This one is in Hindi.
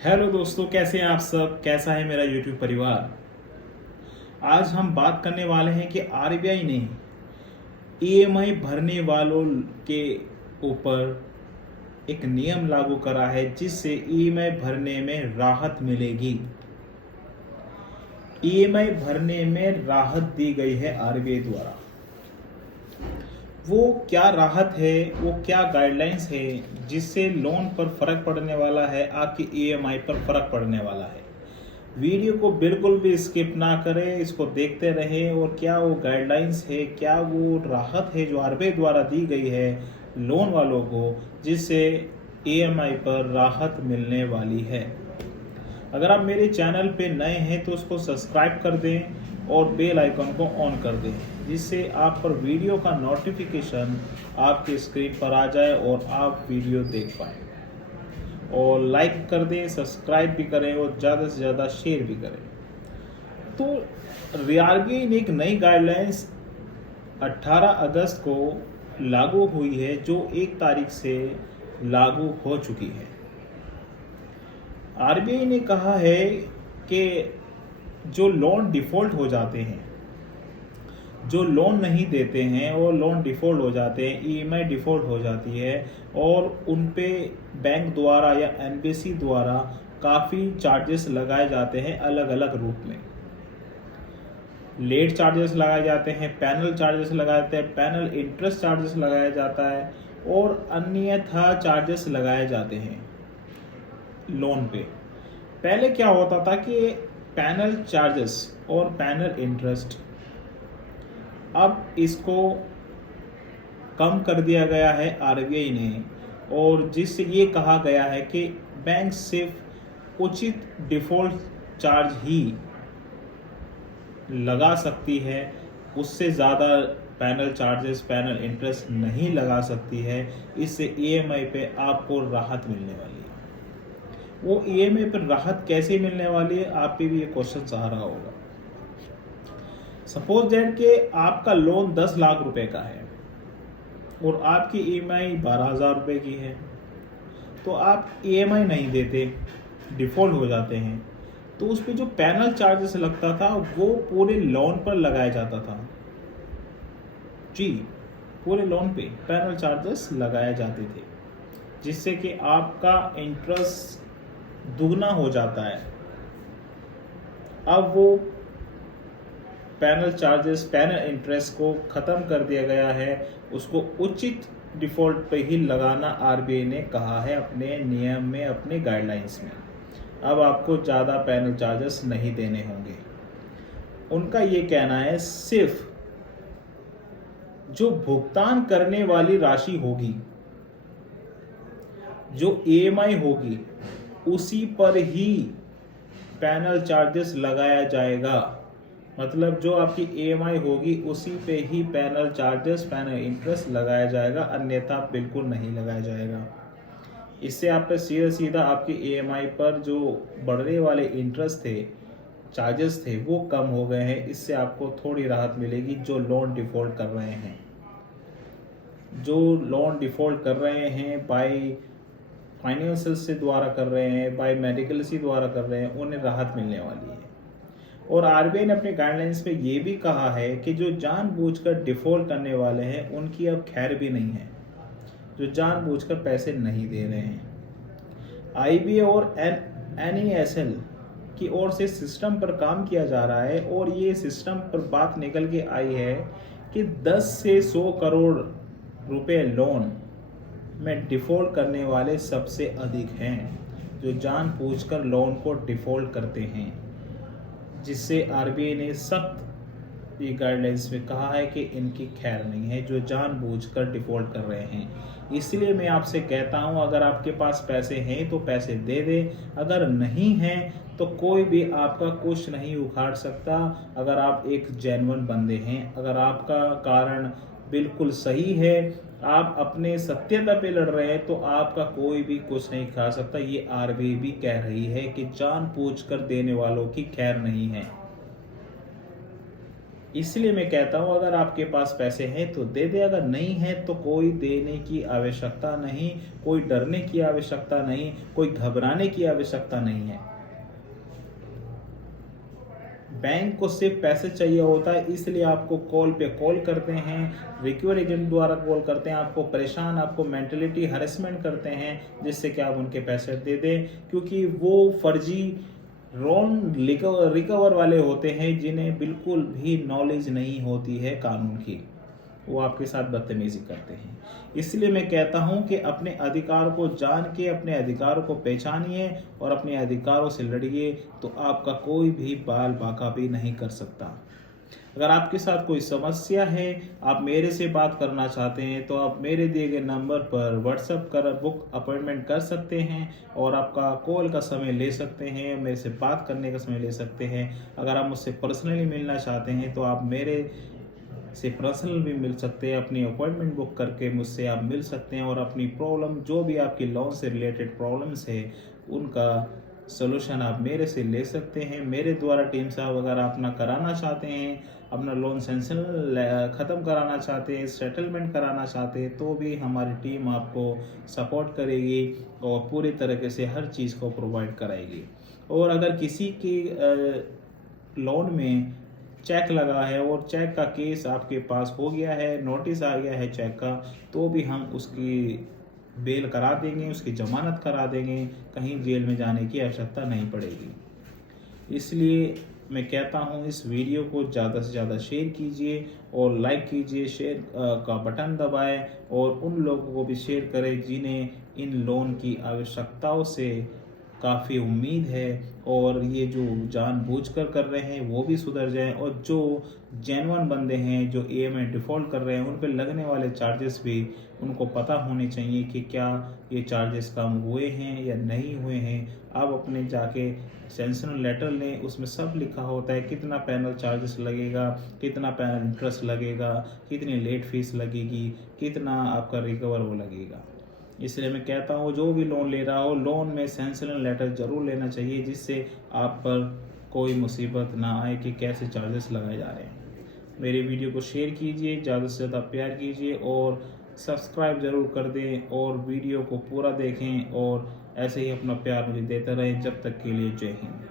हेलो दोस्तों, कैसे हैं आप सब। कैसा है मेरा यूट्यूब परिवार। आज हम बात करने वाले हैं कि आरबीआई ने ईएमआई भरने वालों के ऊपर एक नियम लागू करा है जिससे ईएमआई भरने में राहत मिलेगी। ईएमआई भरने में राहत दी गई है आरबीआई द्वारा। वो क्या राहत है, वो क्या गाइडलाइंस है जिससे लोन पर फर्क पड़ने वाला है, आपकी ईएमआई पर फर्क पड़ने वाला है। वीडियो को बिल्कुल भी स्किप ना करें, इसको देखते रहें। और क्या वो गाइडलाइंस है, क्या वो राहत है जो आरबीआई द्वारा दी गई है लोन वालों को, जिससे ईएमआई पर राहत मिलने वाली है। अगर आप मेरे चैनल पे नए हैं तो उसको सब्सक्राइब कर दें और बेल आइकन को ऑन कर दें, जिससे आप पर वीडियो का नोटिफिकेशन आपके स्क्रीन पर आ जाए और आप वीडियो देख पाएँ। और लाइक कर दें, सब्सक्राइब भी करें और ज़्यादा से ज़्यादा शेयर भी करें। तो आरबीआई ने एक नई गाइडलाइंस 18 अगस्त को लागू हुई है, जो 1 तारीख से लागू हो चुकी है। आरबीआई ने कहा है कि जो लोन डिफ़ॉल्ट हो जाते हैं, जो लोन नहीं देते हैं और लोन डिफ़ॉल्ट हो जाते हैं, ईएमआई डिफ़ॉल्ट हो जाती है और उन पे बैंक द्वारा या एनबीसी द्वारा काफ़ी चार्जेस लगाए जाते हैं अलग अलग रूप में। लेट चार्जेस लगाए जाते हैं, पैनल चार्जेस लगाए जाते हैं, पैनल इंटरेस्ट चार्जेस लगाया जाता है और अन्यथा चार्जेस लगाए जाते हैं लोन पे। पहले क्या होता था कि पैनल चार्जेस और पैनल इंटरेस्ट, अब इसको कम कर दिया गया है आरबीआई ने, और जिससे ये कहा गया है कि बैंक सिर्फ उचित डिफ़ॉल्ट चार्ज ही लगा सकती है, उससे ज़्यादा पैनल चार्जेस, पैनल इंटरेस्ट नहीं लगा सकती है। इससे ईएमआई पे आपको राहत मिलने वाली है। वो ईएमआई पर राहत कैसे मिलने वाली है, आप पे भी ये क्वेश्चन आ रहा होगा। सपोज दैट कि आपका लोन 10 लाख रुपए का है और आपकी ईएमआई 12,000 रुपये की है, तो आप ईएमआई नहीं देते, डिफ़ॉल्ट हो जाते हैं, तो उस पर जो पैनल चार्जेस लगता था वो पूरे लोन पर लगाया जाता था। जी, पूरे लोन पे पैनल चार्जेस लगाए जाते थे, जिससे कि आपका इंटरेस्ट दुगना हो जाता है। अब वो पैनल चार्जेस, पैनल इंटरेस्ट को ख़त्म कर दिया गया है, उसको उचित डिफ़ॉल्ट पे ही लगाना आरबीआई ने कहा है अपने नियम में, अपने गाइडलाइंस में। अब आपको ज़्यादा पैनल चार्जेस नहीं देने होंगे। उनका ये कहना है सिर्फ जो भुगतान करने वाली राशि होगी, जो ईएमआई होगी, उसी पर ही पैनल चार्जेस लगाया जाएगा। मतलब जो आपकी ईएमआई होगी उसी पे ही पैनल चार्जेस, पैनल इंटरेस्ट लगाया जाएगा, अन्यथा बिल्कुल नहीं लगाया जाएगा। इससे आप पे सीधा सीधा आपकी ईएमआई पर जो बढ़ने वाले इंटरेस्ट थे, चार्जेस थे, वो कम हो गए हैं। इससे आपको थोड़ी राहत मिलेगी जो लोन डिफ़ॉल्ट कर रहे हैं। जो लोन डिफ़ॉल्ट कर रहे हैं बाय फाइनेंशियल से द्वारा कर रहे हैं, बाय मेडिकल से द्वारा कर रहे हैं, उन्हें राहत मिलने वाली है। और आरबीआई ने अपने गाइडलाइंस में ये भी कहा है कि जो जानबूझकर डिफ़ॉल्ट करने वाले हैं उनकी अब खैर भी नहीं है, जो जानबूझकर पैसे नहीं दे रहे हैं। आईबीए और एनईएसएल की ओर से सिस्टम पर काम किया जा रहा है और ये सिस्टम पर बात निकल के आई है कि 10 से 100 करोड़ रुपए लोन में डिफ़ॉल्ट करने वाले सबसे अधिक हैं, जो जानबूझकर लोन को डिफ़ॉल्ट करते हैं। जिससे आरबीआई ने सख्त ये गाइडलाइंस में कहा है कि इनकी खैर नहीं है जो जानबूझकर डिफ़ॉल्ट कर रहे हैं। इसलिए मैं आपसे कहता हूं, अगर आपके पास पैसे हैं तो पैसे दे दें, अगर नहीं हैं तो कोई भी आपका कुछ नहीं उखाड़ सकता। अगर आप एक जेन्युइन बंदे हैं, अगर आपका कारण बिल्कुल सही है, आप अपने सत्यता पे लड़ रहे हैं, तो आपका कोई भी कुछ नहीं खा सकता। ये आरबीआई भी कह रही है कि जानबूझकर देने वालों की खैर नहीं है। इसलिए मैं कहता हूँ अगर आपके पास पैसे हैं तो दे दे, अगर नहीं है तो कोई देने की आवश्यकता नहीं, कोई डरने की आवश्यकता नहीं, कोई घबराने की आवश्यकता नहीं है। बैंक को सिर्फ पैसे चाहिए होता है, इसलिए आपको कॉल पे कॉल करते हैं, रिक्यूअर एजेंट द्वारा कॉल करते हैं, आपको परेशान, आपको मेंटलिटी हरेसमेंट करते हैं जिससे कि आप उनके पैसे दे दें, क्योंकि वो फर्जी लोन रिकवर वाले होते हैं जिन्हें बिल्कुल भी नॉलेज नहीं होती है कानून की। वो आपके साथ बदतमीजी करते हैं। इसलिए मैं कहता हूं कि अपने अधिकार को जान के अपने अधिकारों को पहचानिए और अपने अधिकारों से लड़िए, तो आपका कोई भी बाल बाका भी नहीं कर सकता। अगर आपके साथ कोई समस्या है, आप मेरे से बात करना चाहते हैं, तो आप मेरे दिए गए नंबर पर व्हाट्सएप कर बुक अपॉइंटमेंट कर सकते हैं और आपका कॉल का समय ले सकते हैं, मेरे से बात करने का समय ले सकते हैं। अगर आप मुझसे पर्सनली मिलना चाहते हैं तो आप मेरे से पर्सनल भी मिल सकते हैं, अपनी अपॉइंटमेंट बुक करके मुझसे आप मिल सकते हैं और अपनी प्रॉब्लम, जो भी आपकी लोन से रिलेटेड प्रॉब्लम्स है, उनका सोल्यूशन आप मेरे से ले सकते हैं। मेरे द्वारा टीम साहब अगर आप अपना कराना चाहते हैं, अपना लोन सेंक्शन ख़त्म कराना चाहते हैं, सेटलमेंट कराना चाहते हैं, तो भी हमारी टीम आपको सपोर्ट करेगी और पूरी तरीके से हर चीज़ को प्रोवाइड कराएगी। और अगर किसी की लोन में चेक लगा है और चेक का केस आपके पास हो गया है, नोटिस आ गया है चेक का, तो भी हम उसकी बेल करा देंगे, उसकी ज़मानत करा देंगे, कहीं जेल में जाने की आवश्यकता नहीं पड़ेगी। इसलिए मैं कहता हूँ इस वीडियो को ज़्यादा से ज़्यादा शेयर कीजिए और लाइक कीजिए, शेयर का बटन दबाएं और उन लोगों को भी शेयर करें जिन्हें इन लोन की आवश्यकताओं से काफ़ी उम्मीद है और ये जो जानबूझकर कर रहे हैं वो भी सुधर जाएं, और जो जेन्युइन बंदे हैं जो ईएमआई डिफ़ॉल्ट कर रहे हैं उन पे लगने वाले चार्जेस भी उनको पता होने चाहिए कि क्या ये चार्जेस कम हुए हैं या नहीं हुए हैं। आप अपने जाके सैंक्शन लेटर लें, उसमें सब लिखा होता है कितना पैनल चार्जेस लगेगा, कितना पैनल इंटरेस्ट लगेगा, कितनी लेट फीस लगेगी, कितना आपका रिकवर वो लगेगा। इसलिए मैं कहता हूँ जो भी लोन ले रहा हो, लोन में सैंक्शन लेटर ज़रूर लेना चाहिए जिससे आप पर कोई मुसीबत ना आए कि कैसे चार्जेस लगाए जा रहे हैं। मेरे वीडियो को शेयर कीजिए, ज़्यादा से ज़्यादा प्यार कीजिए और सब्सक्राइब ज़रूर कर दें और वीडियो को पूरा देखें और ऐसे ही अपना प्यार मुझे देते रहें। जब तक के लिए जय हिंद।